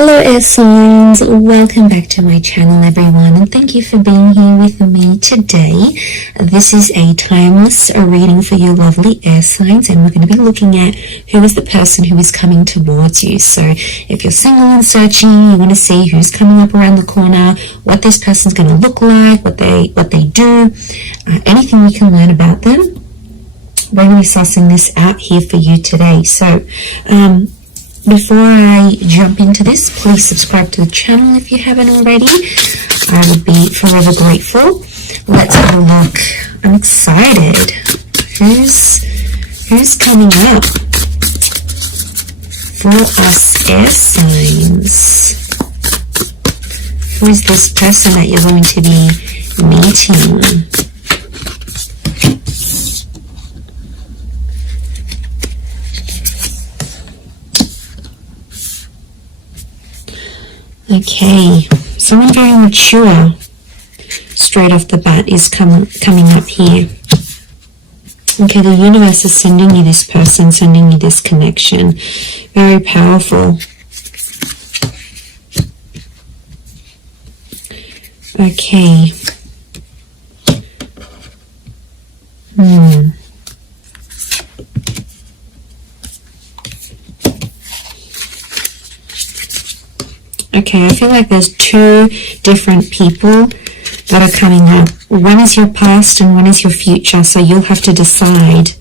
Hello air signs, welcome back to my channel everyone, and thank you for being here with me today. This is a timeless reading for you lovely air signs, and we're going to be looking at who is the person who is coming towards you. So if you're single and searching, you want to see who's coming up around the corner, what this person's going to look like, what they do, anything you can learn about them. We're going to be sussing this out here for you today. So before I jump into this, please subscribe to the channel if you haven't already. I would be forever grateful. Let's have a look. I'm excited. Who's coming up for us air signs? Who is this person that you're going to be meeting? Okay, someone very mature straight off the bat is coming up here. Okay, the universe is sending you this person, sending you this connection. Very powerful. Okay. Okay, I feel like there's two different people that are coming up. One is your past and one is your future, so you'll have to decide.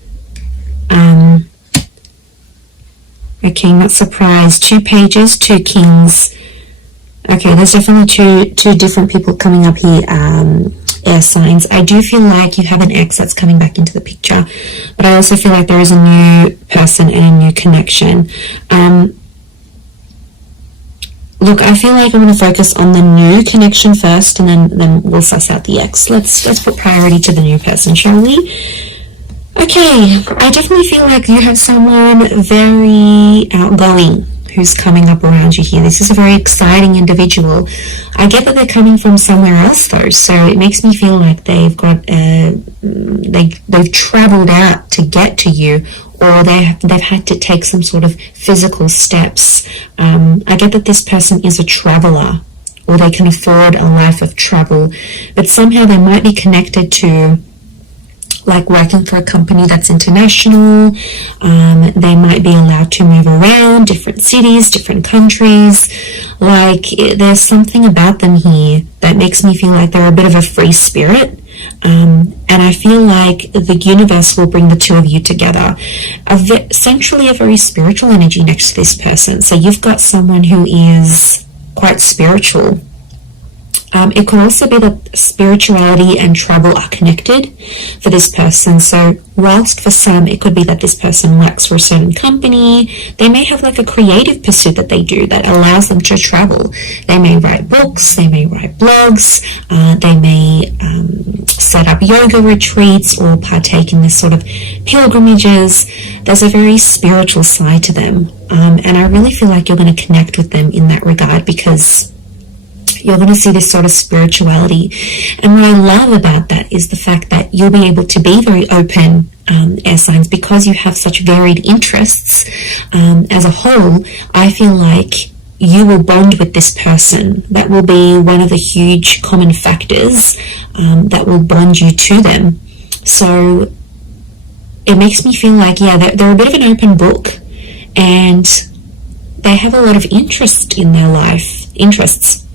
Okay, not surprised. 2 pages, 2 kings. Okay, there's definitely two different people coming up here, air signs. I do feel like you have an ex that's coming back into the picture, but I also feel like there is a new person and a new connection. Look, I feel like I'm going to focus on the new connection first, and then we'll suss out the ex. Let's put priority to the new person, shall we? Okay, I definitely feel like you have someone very outgoing who's coming up around you here. This is a very exciting individual. I get that they're coming from somewhere else though, so it makes me feel like they've got they've traveled out to get to you, or they've had to take some sort of physical steps. I get that this person is a traveler, or they can afford a life of travel, but somehow they might be connected to like working for a company that's international. They might be allowed to move around different cities, different countries. Like there's something about them here that makes me feel like they're a bit of a free spirit. And I feel like the universe will bring the two of you together. Essentially a very spiritual energy next to this person. So you've got someone who is quite spiritual. It could also be that spirituality and travel are connected for this person. So whilst for some it could be that this person works for a certain company, they may have like a creative pursuit that they do that allows them to travel. They may write books, they may write blogs, they may set up yoga retreats or partake in this sort of pilgrimages. There's a very spiritual side to them, and I really feel like you're going to connect with them in that regard, because you're going to see this sort of spirituality. And what I love about that is the fact that you'll be able to be very open, air signs, because you have such varied interests. As a whole, I feel like you will bond with this person. That will be one of the huge common factors that will bond you to them. So it makes me feel like, yeah, they're a bit of an open book, and they have a lot of interest in their interests.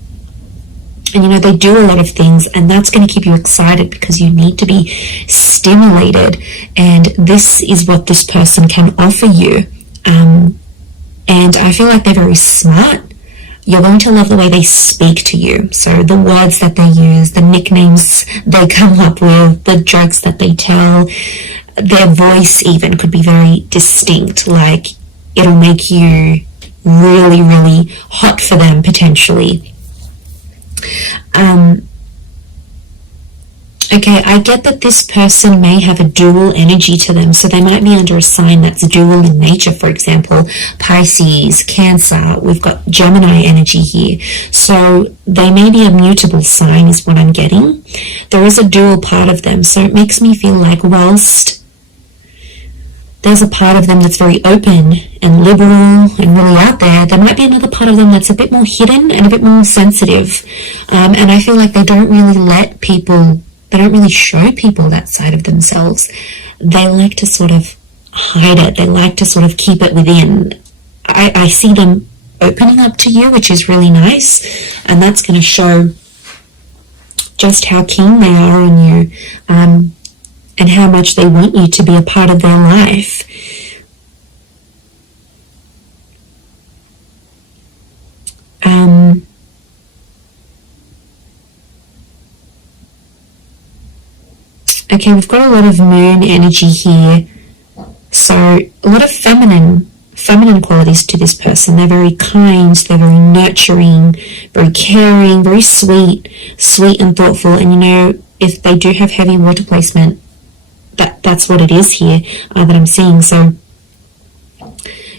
And you know, they do a lot of things, and that's going to keep you excited because you need to be stimulated, and this is what this person can offer you. And I feel like they're very smart. You're going to love the way they speak to you. So the words that they use, the nicknames they come up with, the jokes that they tell, their voice even could be very distinct. Like it'll make you really, really hot for them potentially. Okay, I get that this person may have a dual energy to them, so they might be under a sign that's dual in nature. For example, Pisces, Cancer, we've got Gemini energy here. So they may be a mutable sign is what I'm getting. There is a dual part of them, so it makes me feel like whilst there's a part of them that's very open and liberal and really out there. There might be another part of them that's a bit more hidden and a bit more sensitive. And I feel like they don't really show people that side of themselves. They like to sort of hide it. They like to sort of keep it within. I see them opening up to you, which is really nice. And that's going to show just how keen they are on you, and how much they want you to be a part of their life. Okay, we've got a lot of moon energy here. So a lot of feminine qualities to this person. They're very kind, they're very nurturing, very caring, very sweet and thoughtful. And you know, if they do have heavy water placement, that's what it is here that I'm seeing. So,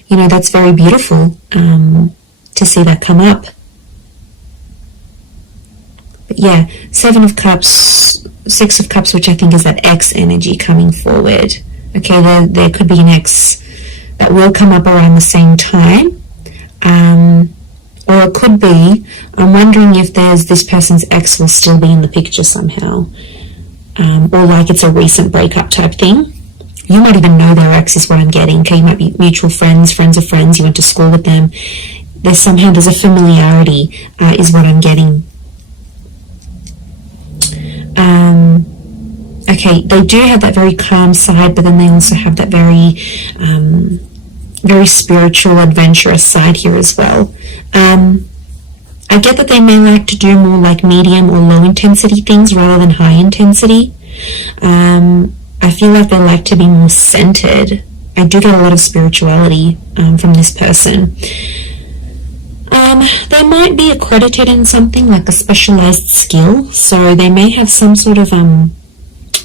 you know, that's very beautiful to see that come up. But yeah, 7 of Cups, 6 of Cups, which I think is that X energy coming forward. Okay, there could be an X that will come up around the same time. Or it could be, I'm wondering if this person's ex will still be in the picture somehow. Or like it's a recent breakup type thing. You might even know their ex is what I'm getting. Okay, you might be mutual friends of friends, you went to school with them. There's a familiarity is what I'm getting. Okay, they do have that very calm side, but then they also have that very spiritual, adventurous side here as well. I get that they may like to do more like medium or low intensity things rather than high intensity. I feel like they like to be more centered. I do get a lot of spirituality from this person. They might be accredited in something like a specialized skill, so they may have some sort of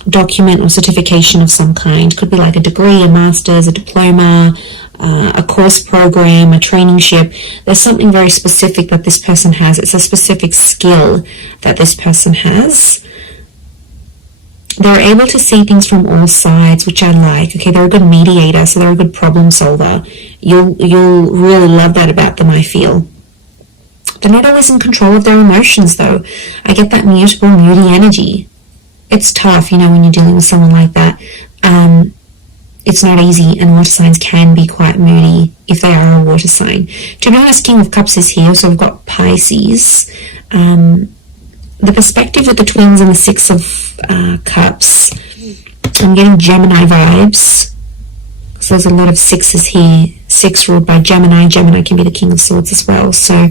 document or certification of some kind. Could be like a degree, a master's, a diploma, a course program, a traineeship. There's something very specific that this person has. It's a specific skill that this person has. They're able to see things from all sides, which I like. Okay, they're a good mediator, so they're a good problem solver. You'll really love that about them, I feel. They're not always in control of their emotions, though. I get that mutable, moody energy. It's tough, you know, when you're dealing with someone like that. It's not easy, and water signs can be quite moody if they are a water sign. To be honest, King of Cups is here, so we've got Pisces. The perspective with the twins and the 6 of Cups, I'm getting Gemini vibes. So there's a lot of 6s here. 6 ruled by Gemini. Gemini can be the King of Swords as well. So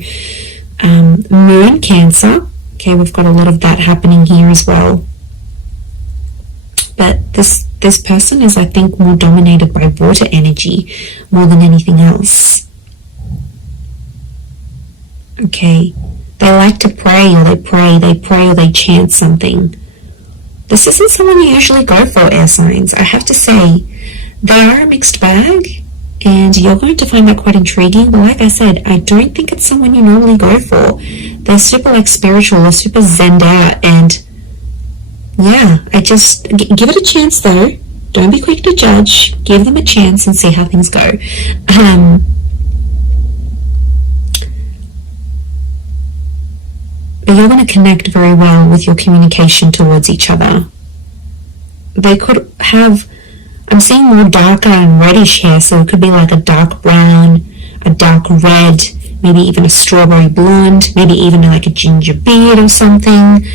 Moon, Cancer. Okay, we've got a lot of that happening here as well. But this person is, I think, more dominated by water energy more than anything else. Okay, they like to pray, or they chant something. This isn't someone you usually go for, air signs. I have to say, they are a mixed bag, and you're going to find that quite intriguing. But like I said, I don't think it's someone you normally go for. They're super like spiritual, or super zenned out, and yeah, I just give it a chance though. Don't be quick to judge. Give them a chance and see how things go. But you're going to connect very well with your communication towards each other. They could have, I'm seeing more darker and reddish hair, so it could be like a dark brown, a dark red, maybe even a strawberry blonde, maybe even like a ginger beard or something.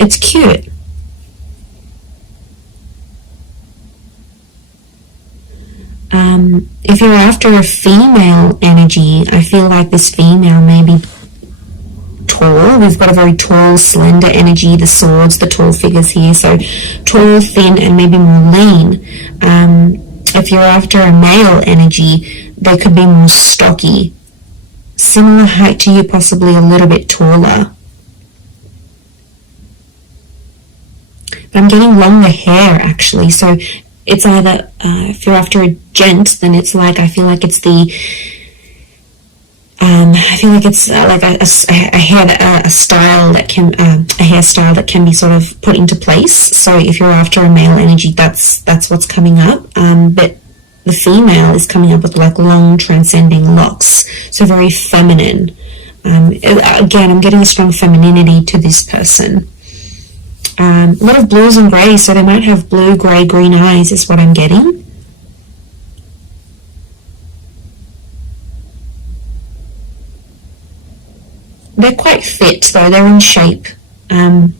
It's cute. If you're after a female energy, I feel like this female may be tall. We've got a very tall, slender energy, the swords, the tall figures here. So tall, thin, and maybe more lean. If you're after a male energy, they could be more stocky. Similar height to you, possibly a little bit taller. But I'm getting longer hair, actually. So it's either, if you're after a gent, then it's like, I feel like it's the I feel like it's like a style that can a hairstyle that can be sort of put into place. So if you're after a male energy, that's what's coming up. But the female is coming up with like long transcending locks, so very feminine. Again, I'm getting a strong femininity to this person. A lot of blues and greys, so they might have blue, grey, green eyes is what I'm getting. They're quite fit though, they're in shape. And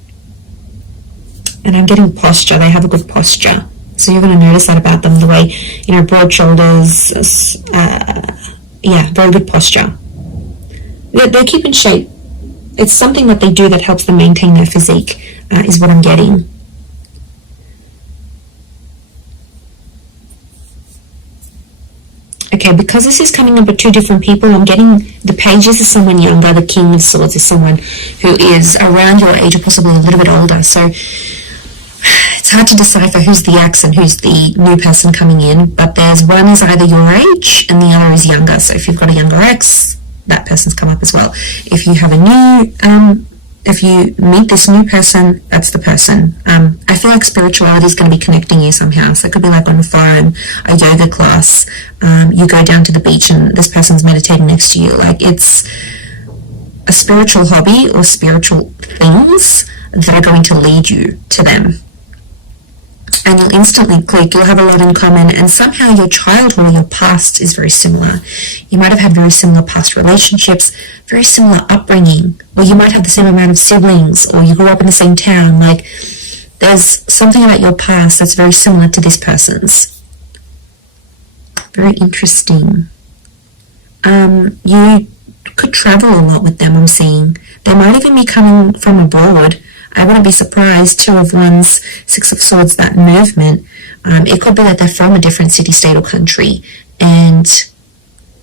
I'm getting posture, they have a good posture. So you're going to notice that about them, the way, broad shoulders, very good posture. They keep in shape. It's something that they do that helps them maintain their physique, is what I'm getting. Okay, because this is coming up with two different people, I'm getting the pages is someone younger, the King of Swords is someone who is around your age or possibly a little bit older. So it's hard to decipher who's the ex and who's the new person coming in, but there's one is either your age and the other is younger. So if you've got a younger ex, that person's come up as well. If you have a new, if you meet this new person, that's the person. I feel like spirituality is going to be connecting you somehow. So it could be like on the phone, a yoga class, you go down to the beach and this person's meditating next to you. Like it's a spiritual hobby or spiritual things that are going to lead you to them. And you'll instantly click, you'll have a lot in common, and somehow your childhood or your past is very similar. You might have had very similar past relationships, very similar upbringing, or you might have the same amount of siblings, or you grew up in the same town. Like, there's something about your past that's very similar to this person's. Very interesting. You could travel a lot with them, I'm seeing. They might even be coming from abroad. I wouldn't be surprised. Two of Wands, Six of Swords, that movement. It could be that they're from a different city, state, or country. And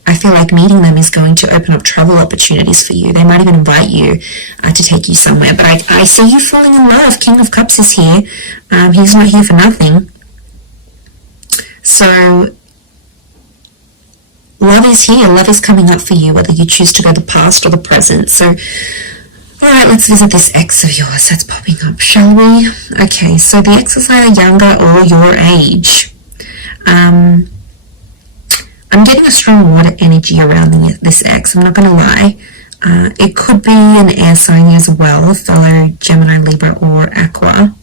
I feel like meeting them is going to open up travel opportunities for you. They might even invite you to take you somewhere. But I see you falling in love. King of Cups is here. He's not here for nothing. So love is here. Love is coming up for you, whether you choose to go the past or the present. So alright, let's visit this ex of yours that's popping up, shall we? Okay, so the ex is either younger or your age. I'm getting a strong water energy around this ex, I'm not going to lie. It could be an air sign as well, fellow Gemini, Libra, or Aqua.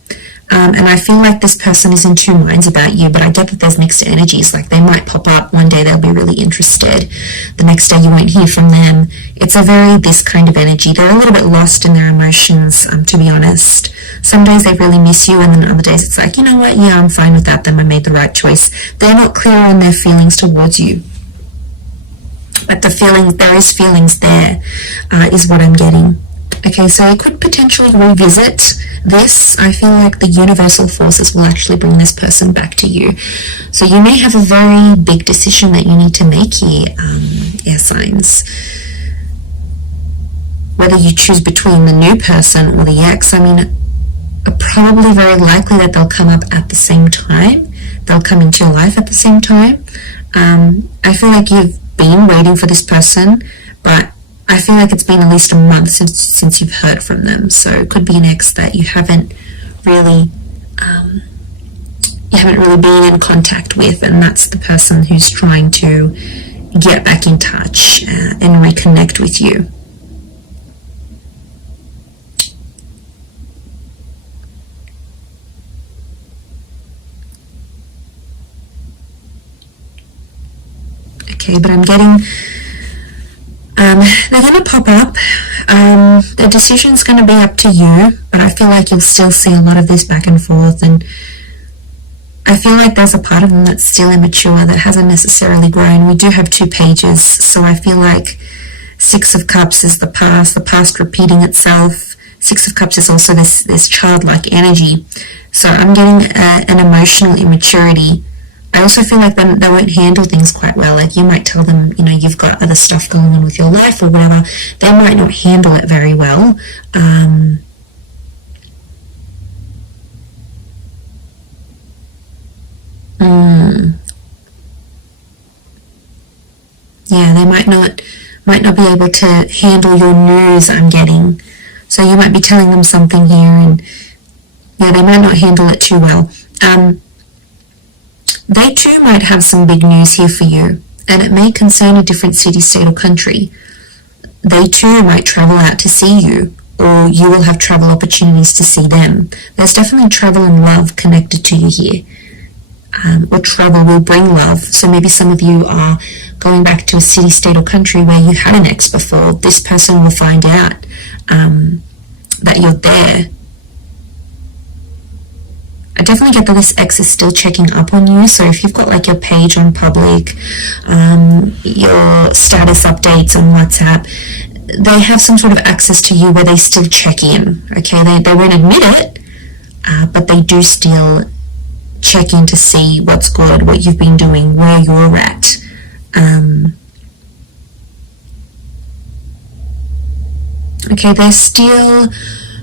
And I feel like this person is in two minds about you, but I get that there's mixed energies. Like, they might pop up one day, they'll be really interested. The next day you won't hear from them. It's a very this kind of energy. They're a little bit lost in their emotions, to be honest. Some days they really miss you, and then other days it's like, you know what, yeah, I'm fine without them, I made the right choice. They're not clear on their feelings towards you. But there is feelings there, is what I'm getting. Okay, so I could potentially revisit this. I feel like the universal forces will actually bring this person back to you. So you may have a very big decision that you need to make here, air signs. Whether you choose between the new person or the ex, I mean, probably very likely that they'll come up at the same time. They'll come into your life at the same time. I feel like you've been waiting for this person, but I feel like it's been at least a month since you've heard from them. So it could be an ex that you haven't really been in contact with, and that's the person who's trying to get back in touch and reconnect with you. Okay, but I'm getting they're going to pop up. The decision's going to be up to you, but I feel like you'll still see a lot of this back and forth, and I feel like there's a part of them that's still immature, that hasn't necessarily grown. We do have two pages, so I feel like Six of Cups is the past repeating itself. Six of Cups is also this childlike energy. So I'm getting an emotional immaturity. I also feel like they won't handle things quite well. Like, you might tell them, you've got other stuff going on with your life or whatever. They might not handle it very well. Yeah, they might not might not be able to handle your news, I'm getting. So you might be telling them something here, and yeah, they might not handle it too well. They too might have some big news here for you, and it may concern a different city, state, or country. They too might travel out to see you, or you will have travel opportunities to see them. There's definitely travel and love connected to you here. Or travel will bring love. So maybe some of you are going back to a city, state, or country where you had an ex before. This person will find out that you're there. I definitely get that this ex is still checking up on you. So if you've got like your page on public, your status updates on WhatsApp, they have some sort of access to you where they still check in. Okay, they won't admit it, but they do still check in to see what's good, what you've been doing, where you're at. Okay, they're still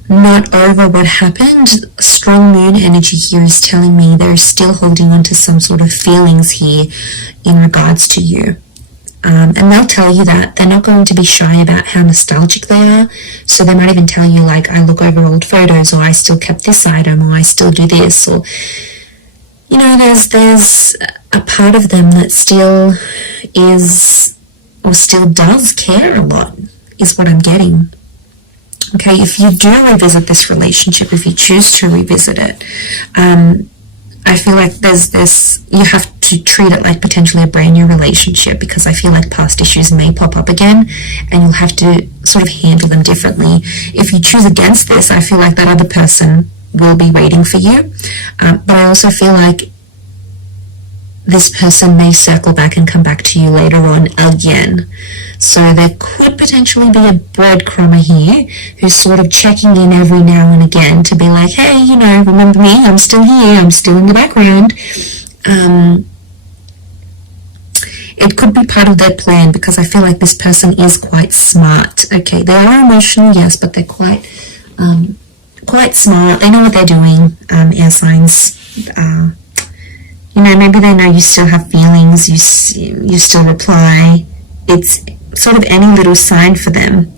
not over what happened. Strong moon energy here is telling me they're still holding on to some sort of feelings here in regards to you. And they'll tell you that. They're not going to be shy about how nostalgic they are. So they might even tell you, like, I look over old photos, or I still kept this item, or I still do this, or, you know, there's a part of them that still is, or still does care a lot, is what I'm getting. Okay, if you do revisit this relationship, if you choose to revisit it, I feel like you have to treat it like potentially a brand new relationship, because I feel like past issues may pop up again and you'll have to sort of handle them differently. If you choose against this, I feel like that other person will be waiting for you. But I also feel like this person may circle back and come back to you later on again. So there could potentially be a breadcrumber here who's sort of checking in every now and again to be like, hey, you know, remember me? I'm still here. I'm still in the background. It could be part of their plan, because I feel like this person is quite smart. Okay, they are emotional, yes, but they're quite smart. They know what they're doing. Air signs. You know, maybe they know you still have feelings, you still reply. It's sort of any little sign for them.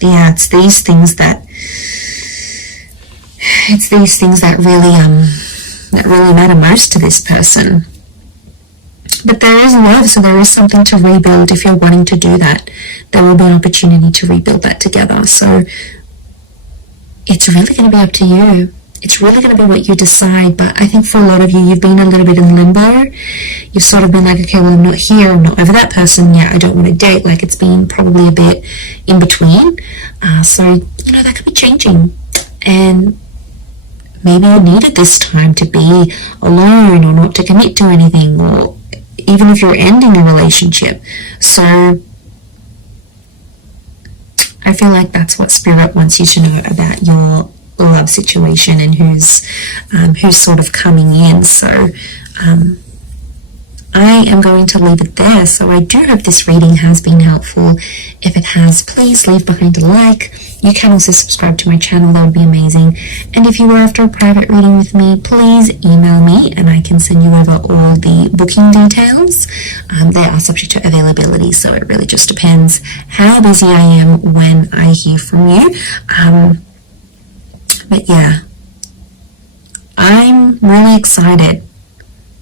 Yeah, it's these things that really matter most to this person. But there is love, so there is something to rebuild. If you're wanting to do that, there will be an opportunity to rebuild that together. So it's really going to be up to you. It's really going to be what you decide. But I think for a lot of you, you've been a little bit in limbo. You've sort of been like, okay, well, I'm not here. I'm not over that person yet. I don't want to date. Like, it's been probably a bit in between. So, you know, that could be changing. And maybe you needed this time to be alone, or not to commit to anything, or even if you're ending a relationship. So I feel like that's what Spirit wants you to know about your love situation and who's sort of coming in. So I am going to leave it there. So I do hope this reading has been helpful. If it has, please leave behind a like. You can also subscribe to my channel. That would be amazing. And if you were after a private reading with me, please email me and I can send you over all the booking details. They are subject to availability, so it really just depends how busy I am when I hear from you. But yeah, I'm really excited.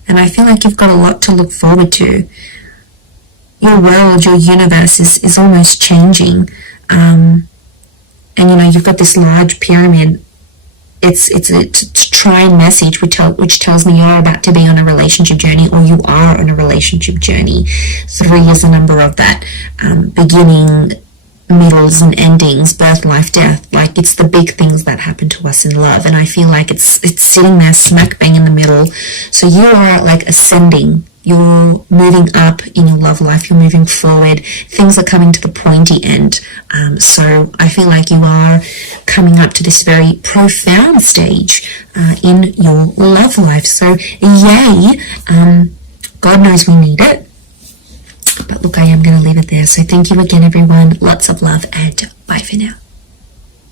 And I feel like you've got a lot to look forward to. Your world, your universe is almost changing. And you know, you've got this large pyramid. It's a trine message which tells me you're about to be on a relationship journey, or you are on a relationship journey. 3 is the number of that. Beginning, middles and endings, birth, life, death. Like, it's the big things that happen to us in love, and I feel like it's sitting there smack bang in the middle. So you are like ascending, you're moving up in your love life, you're moving forward, things are coming to the pointy end. So I feel like you are coming up to this very profound stage in your love life. So yay, God knows we need it. But look, I am going to leave it there. So thank you again, everyone. Lots of love, and bye for now.